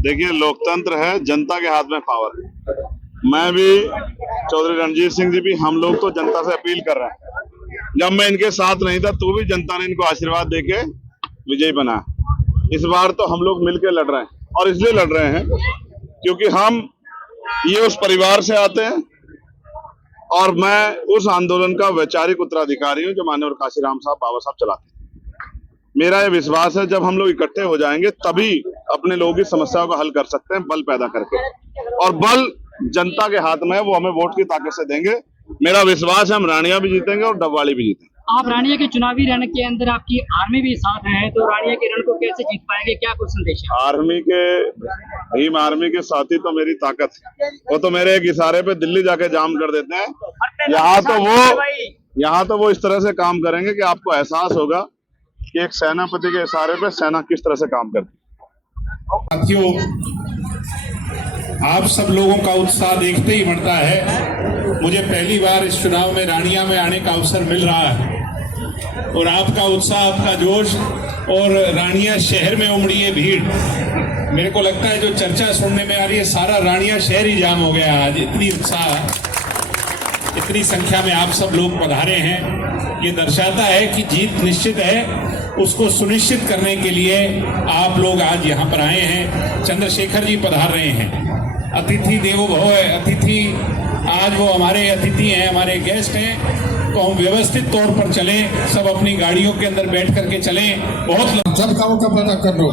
देखिए, लोकतंत्र है, जनता के हाथ में पावर है। मैं भी, चौधरी रणजीत सिंह जी भी, हम लोग तो जनता से अपील कर रहे हैं। जब मैं इनके साथ नहीं था तो भी जनता ने इनको आशीर्वाद देके विजयी बना। इस बार तो हम लोग मिलकर लड़ रहे हैं, और इसलिए लड़ रहे हैं क्योंकि हम ये उस परिवार से आते हैं और मैं उस आंदोलन का वैचारिक उत्तराधिकारी हूं जो माननीय काशीराम साहब, बाबा साहब चलाते हैं। मेरा ये विश्वास है, जब हम लोग इकट्ठे हो जाएंगे तभी अपने लोगों की समस्याओं का हल कर सकते हैं, बल पैदा करके। और बल जनता के हाथ में है, वो हमें वोट की ताकत से देंगे। मेरा विश्वास है हम रानिया भी जीतेंगे और डबवाली भी जीतेंगे। आप रानिया के चुनावी रण के अंदर आपकी आर्मी भी साथ है, तो रानिया के रण को कैसे जीत पाएंगे, क्या कुछ संदेश है? आर्मी के, भीम आर्मी के साथी तो मेरी ताकत है। वो तो मेरे एक इशारे पे दिल्ली जाके जाम कर देते हैं। यहाँ तो वो इस तरह से काम करेंगे कि आपको एहसास होगा कि एक सेनापति के इशारे पे सेना किस तरह से काम करती है। साथियों, आप सब लोगों का उत्साह देखते ही बढ़ता है। मुझे पहली बार इस चुनाव में रानिया में आने का अवसर मिल रहा है, और आपका उत्साह, आपका जोश, और रानिया शहर में उमड़ी है भीड़। मेरे को लगता है जो चर्चा सुनने में आ रही है, सारा रानिया शहर ही जाम हो गया आज। इतनी उत्साह, इतनी संख्या में आप सब लोग पधारे हैं, ये दर्शाता है कि जीत निश्चित है। उसको सुनिश्चित करने के लिए आप लोग आज यहाँ पर आए हैं। चंद्रशेखर जी पधार रहे हैं, अतिथि देवो भव है। अतिथि, आज वो हमारे अतिथि हैं, हमारे गेस्ट हैं। तो हम व्यवस्थित तौर पर चलें, सब अपनी गाड़ियों के अंदर बैठ करके चलें। बहुत सब गाँव का पता कर लो,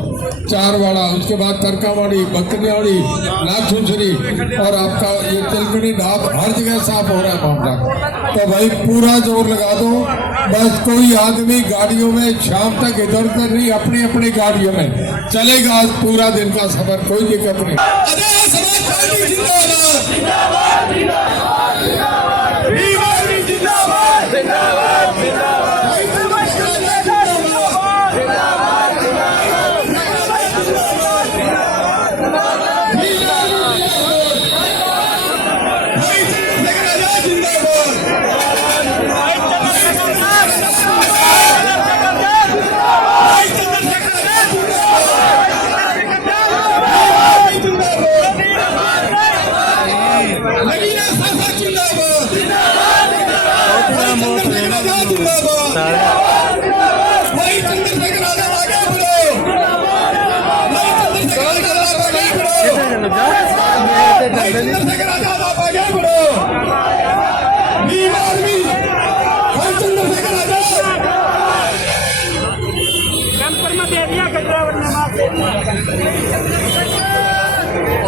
चारवाड़ा, उसके बाद तरकावाड़ी, बकरियाड़ी, नागछुंछरी, और आपका ये तिलकड़ी ढाब, हर जगह साफ हो रहा है मामला। तो भाई पूरा जोर लगा दो। बस कोई आदमी गाड़ियों में शाम तक इधर उधर नहीं, अपनी अपनी गाड़ियों में चलेगा आज पूरा दिन का सफर, कोई दिक्कत नहीं।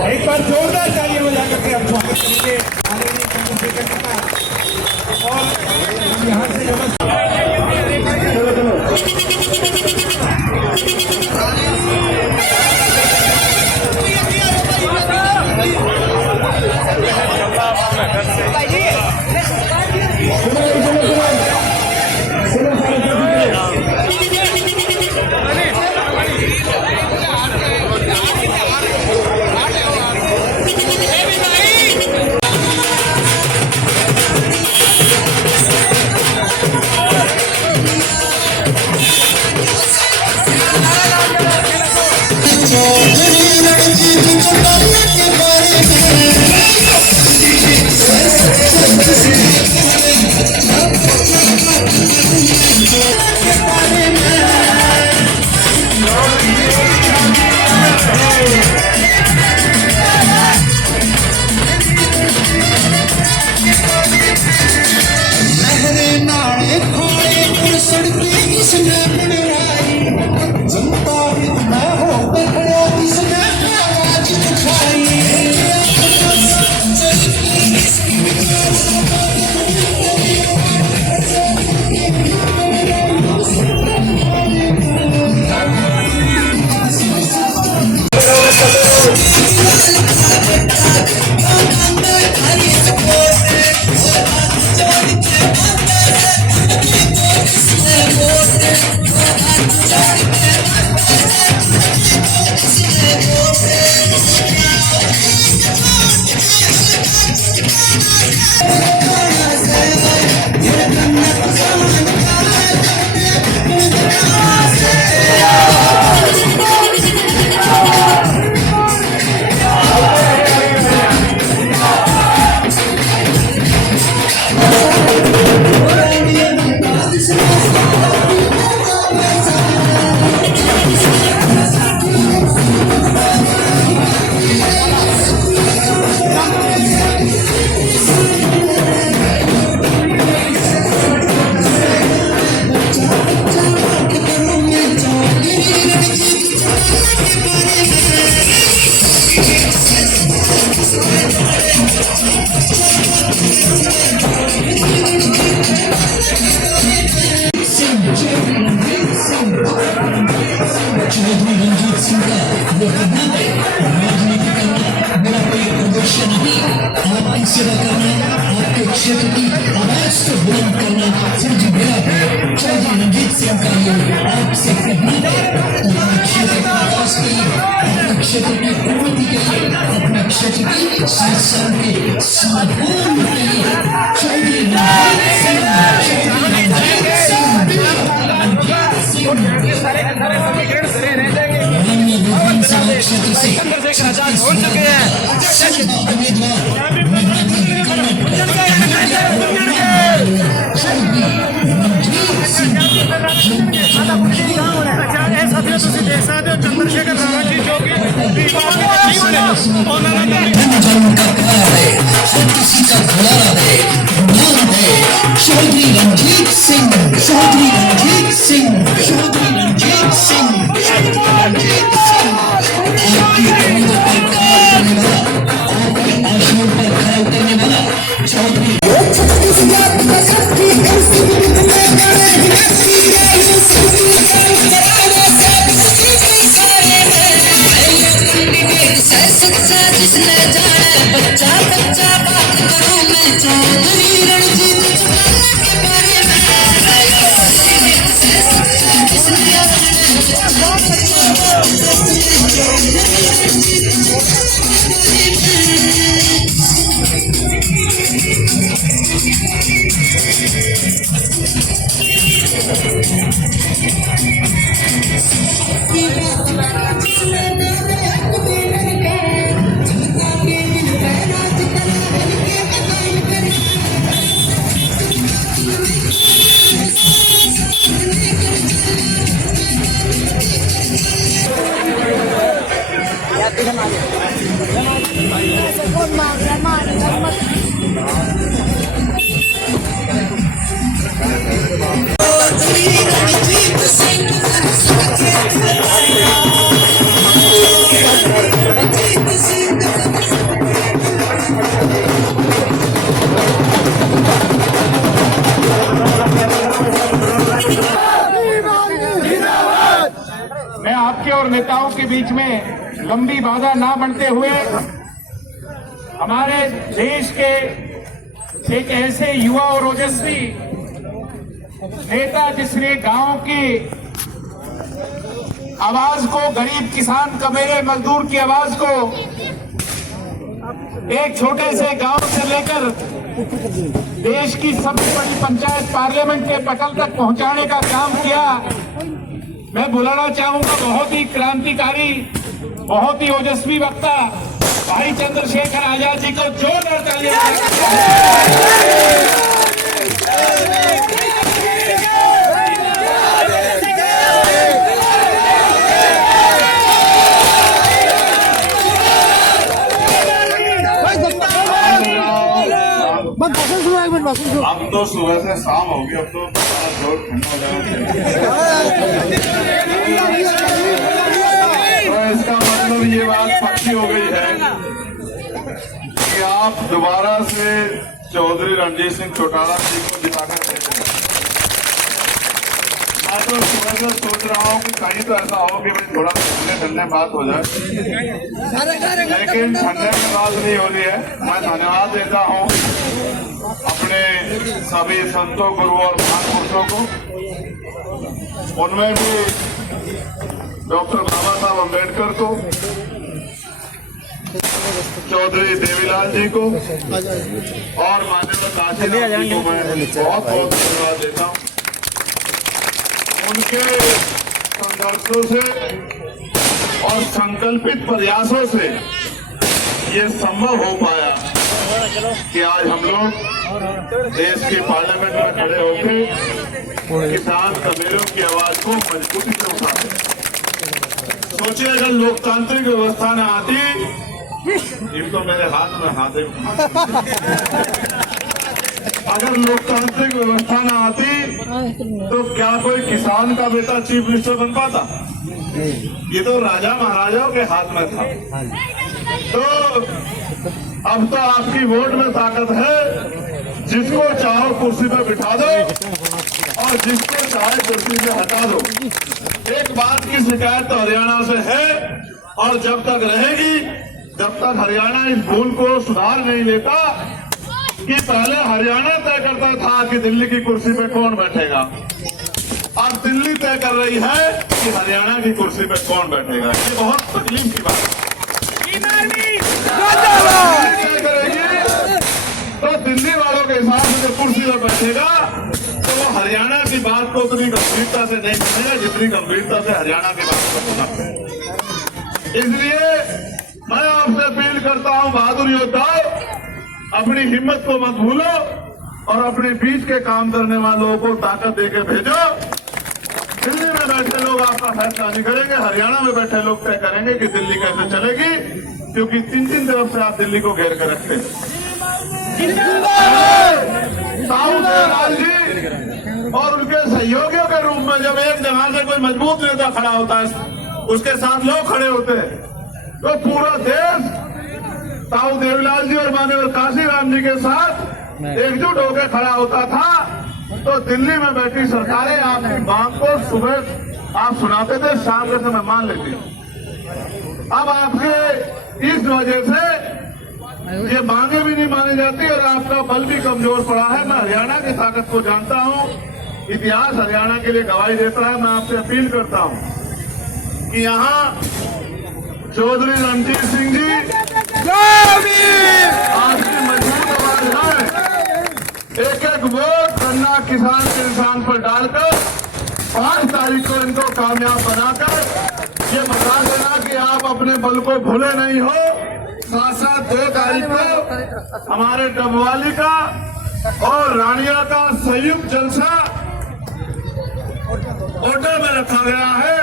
एक बार जोरदार तालियां बजा करके हम स्वागत करेंगे आदरणीय चंद्रशेखर जी का। और हम यहाँ से जनता आपसे कही है अपना क्षेत्र का विकास करिए, अपना क्षेत्र की उन्नति करिए, अपना क्षेत्र की समस्याओं के समाधान करिए। चौधरी रणजीत सिंह, चौधरी रणजीत सिंह, रणजीत सिंह माननीय विधानसभा क्षेत्र से चंद्रशेखर राणा जी जो कि किसी का घोड़ा है, नाम है चौधरी रणजीत सिंह, चौधरी रणजीत सिंह, चौधरी रणजीत सिंह, चौधरी रणजीत सिंह। आपकी उम्मीदों पर खरा उतरने वाला, आपकी आशाओं पर खरा उतरने वाला चौधरी जिसने जाने बच्चा बच्चा बात करूं मैं चौधरी रणजीत के बारे में। मैं आपके और नेताओं के बीच में लंबी बाधा ना बनते हुए हमारे देश के एक ऐसे युवा और ओजस्वी नेता जिसने गांव की आवाज को, गरीब किसान कमेरे मजदूर की आवाज को एक छोटे से गांव से लेकर देश की सबसे बड़ी पंचायत पार्लियामेंट के पटल तक पहुंचाने का काम किया। मैं बुलाना चाहूंगा बहुत ही क्रांतिकारी, बहुत ही ओजस्वी वक्ता भाई चंद्रशेखर आजाद जी को जोरदार तालियां। अब तो सुबह से शाम हो गई, अब तो जोर ठंडा हो गया। तो इसका मतलब ये बात पक्की हो गई है कि आप दोबारा से चौधरी रणजीत सिंह चौटाला जी को जिताकर देते हैं। मैं तो सुबह से सोच रहा हूँ कि कहीं तो ऐसा हो कि भाई थोड़ा ठंडे ठंडे बात हो जाए, लेकिन ठंडे में बात नहीं हो रही है। मैं धन्यवाद देता हूँ अपने सभी संतों, गुरुओं और महापुरुषों को, उनमें भी डॉक्टर बाबा साहब अम्बेडकर को, चौधरी देवीलाल जी को और माननीय काशीनाथ जी को मैं बहुत बहुत धन्यवाद देता हूँ। उनके संघर्षों से और संकल्पित प्रयासों से ये संभव हो पाया कि आज हम लोग देश के पार्लियामेंट में खड़े होकर किसान कमेरों की आवाज को मजबूती से उठाते। सोचिए अगर लोकतांत्रिक व्यवस्था न आती, ये तो मेरे हाथ में हाथ है, अगर लोकतांत्रिक व्यवस्था न आती तो क्या कोई किसान का बेटा चीफ मिनिस्टर बन पाता? ये तो राजा महाराजाओं के हाथ में था। तो अब तो आपकी वोट में ताकत है, जिसको चाहो कुर्सी पे बिठा दो और जिसको चाहे कुर्सी से हटा दो। एक बात की शिकायत तो हरियाणा से है और जब तक रहेगी, जब तक हरियाणा इस भूल को सुधार नहीं लेता कि पहले हरियाणा तय करता था कि दिल्ली की कुर्सी पे कौन बैठेगा, अब दिल्ली तय कर रही है कि हरियाणा की कुर्सी पे कौन बैठेगा। ये बहुत तकलीफ की बात है। तय करेगी तो दिल्ली वालों के हिसाब से जो कुर्सी पर बैठेगा तो वो हरियाणा की बात को उतनी गंभीरता से नहीं सुनेगा जितनी गंभीरता से हरियाणा की बात को सुनते हैं। इसलिए मैं आपसे अपील करता हूं, बहादुर योद्धाओं, अपनी हिम्मत को मत भूलो और अपने बीच के काम करने वालों को ताकत देके भेजो। दिल्ली में बैठे लोग आपका फैसला नहीं करेंगे, हरियाणा में बैठे लोग तय करेंगे कि दिल्ली कैसे चलेगी, क्योंकि तीन तीन तरफ से आप दिल्ली को घेर कर रखते हैं। साहू देवलाल जी और उनके सहयोगियों के रूप में जब एक जगह से कोई मजबूत नेता खड़ा होता है, उसके साथ लोग खड़े होते हैं, तो पूरा देश साहू देवलाल जी और माननीय काशीराम जी के साथ एकजुट होकर खड़ा होता था। तो दिल्ली में बैठी सरकारें आपकी मांग को सुबह आप सुनाते थे, शाम के समय मान लेती। अब आपके इस वजह से ये मांगे भी नहीं मानी जाती और आपका बल भी कमजोर पड़ा है। मैं हरियाणा की ताकत को जानता हूं, इतिहास हरियाणा के लिए गवाही देता है। मैं आपसे अपील करता हूं कि यहाँ चौधरी रणजीत सिंह जी आपकी मजबूत आवाज है। एक एक वोट गन्ना किसान के इंसान पर डालकर 5 तारीख को इनको कामयाब बनाकर ये बता देना कि आप अपने बल को भूले नहीं हो। साथ साथ 2 तारीख को हमारे डबवाली का और रानिया का संयुक्त जलसा ऑर्डर में रखा गया है।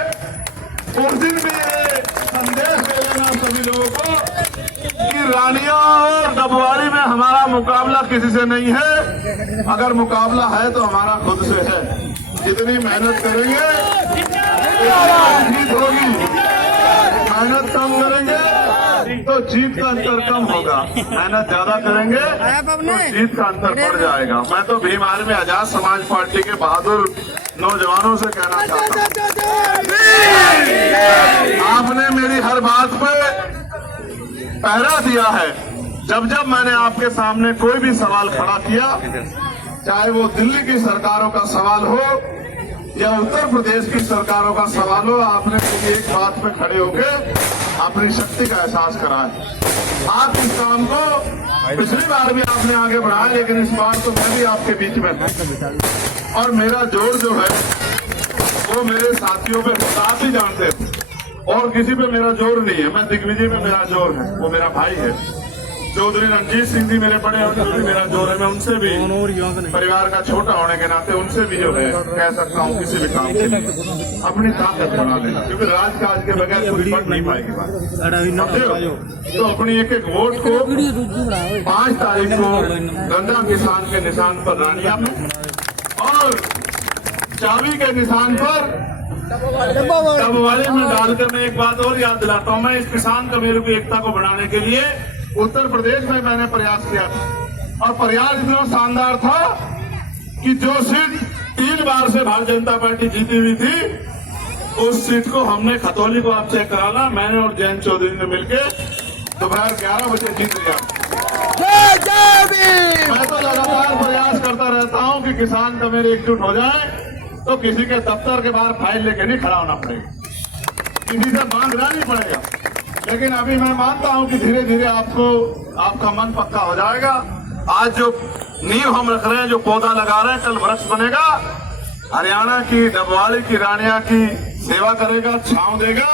उस दिन भी ये संदेश दे देना सभी लोगों को कि रानिया और डबवाली में हमारा मुकाबला किसी से नहीं है। अगर मुकाबला है तो हमारा खुद से है। जितनी मेहनत करेंगे जीत होगी, मेहनत कम करेंगे तो जीत का अंतर कम होगा, मेहनत ज्यादा करेंगे तो जीत का अंतर बढ़ जाएगा। मैं तो भीम आर्मी आजाद समाज पार्टी के बहादुर नौजवानों से कहना चाहता हूँ, आपने मेरी हर बात पे पहरा दिया है। जब जब मैंने आपके सामने कोई भी सवाल खड़ा किया, चाहे वो दिल्ली की सरकारों का सवाल हो या उत्तर प्रदेश की सरकारों का सवाल हो, आपने मेरी एक बात पे खड़े होकर अपनी शक्ति का एहसास कराया। आप इस काम को पिछली बार भी आपने आगे बढ़ाया, लेकिन इस बार तो मैं भी आपके बीच में था और मेरा जोर जो है वो मेरे साथियों पे आप ही जानते थे और किसी पे मेरा जोर नहीं है। मैं दिग्विजय में मेरा जोर है, वो मेरा भाई है। चौधरी रणजीत सिंह जी मेरे बड़े और भी मेरा जोर है। मैं उनसे भी परिवार का छोटा होने के नाते उनसे भी जो है कह सकता हूँ किसी भी काम के लिए अपनी ताकत बना लेना, क्योंकि राजकाज के बगैर कोई बढ़ नहीं पाएगी बात। तो अपनी एक एक वोट को 5 तारीख को गन्ना किसान के निशान पर रानिया में और चाबी के निशान पर डबवाली में डालकर मैं एक बात और याद दिलाता हूँ। मैं इस किसान कबीले की एकता को बढ़ाने के लिए उत्तर प्रदेश में मैंने प्रयास किया था और प्रयास इतना शानदार था कि जो सीट 3 बार से भारतीय जनता पार्टी जीती हुई थी, उस सीट को हमने खतौली को आप चेक कराना, मैंने और जयंत चौधरी ने मिलकर दोपहर 11 बजे जीत लिया। मैं तो लगातार प्रयास करता रहता हूं कि किसान का मेरे एकजुट हो जाए तो किसी के दफ्तर के बाहर फाइल लेके नहीं खड़ा होना पड़ेगा, किसी से मांगना नहीं पड़ेगा। लेकिन अभी मैं मानता हूं कि धीरे धीरे आपको आपका मन पक्का हो जाएगा। आज जो नींव हम रख रहे हैं, जो पौधा लगा रहे हैं, कल वृक्ष बनेगा। हरियाणा की डबवाली की रानिया की सेवा करेगा, छांव देगा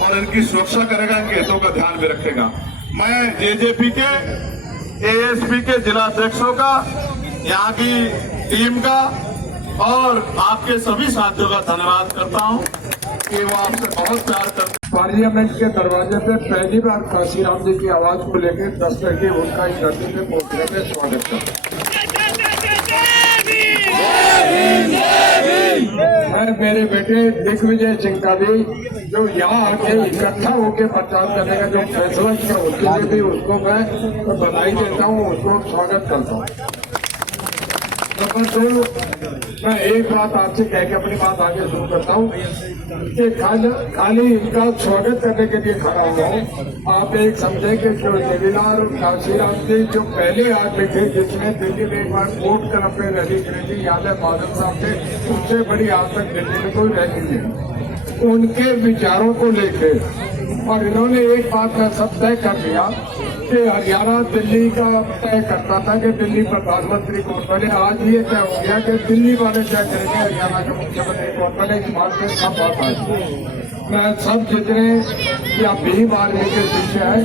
और इनकी सुरक्षा करेगा, इनके हितों का ध्यान भी रखेगा। मैं जेजेपी के एएसपी के जिला अध्यक्षों का, यहाँ की टीम का और आपके सभी साथियों का धन्यवाद करता हूँ कि वो आपसे बहुत प्यार करते। पार्लियामेंट के दरवाजे पे पहली बार काशीराम जी की आवाज को लेकर 10 लड़के उनका इस धरती पे पहुंचने में स्वागत करता। मैं मेरे बेटे दिग्विजय सिंह का भी जो यहाँ आके इकट्ठा होकर प्रचार करने का जो फैसला किया, उसके लिए भी उसको मैं बधाई देता हूँ, उसको स्वागत करता हूँ। नंबर 2, मैं एक बात आपसे कह के अपनी बात आगे शुरू करता हूँ कि खाली इनका स्वागत करने के लिए खड़ा हुआ हूँ। आप एक समझे कि जो देवीलाल और काशीराम जी जो पहले आदमी थे जिसने दिल्ली में एक बार वोट कर अपने रैली करी थी, याद है बादल साहब थे, उससे बड़ी आज तक दिल्ली में कोई रैली नहीं। उनके विचारों को लेके और इन्होंने एक बात में सब तय कर दिया कि हरियाणा दिल्ली का तय करता था कि दिल्ली प्रधानमंत्री कौन बने। आज ये तय हो गया कि दिल्ली वाले तय करेंगे हरियाणा के मुख्यमंत्री कौन बने। इस बात में सब बात है। मैं सब जितने या भीम आर्मी के शिष्य है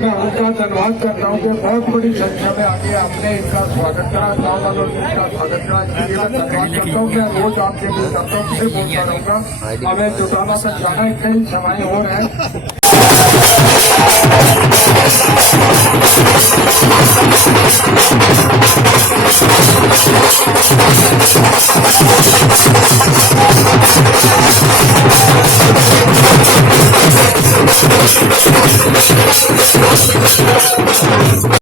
मैं उनका धन्यवाद करता हूँ कि बहुत बड़ी संख्या में आगे आपने इनका स्वागत करा, दादा इनका स्वागत करा, इसके लिए मैं धन्यवाद करता हूँ। मैं रोज आपके लिए करता हूँ, फिर बोलता रहूँगा। हमें जुटाना तक जाना है, कई सभाएं हो रहे हैं।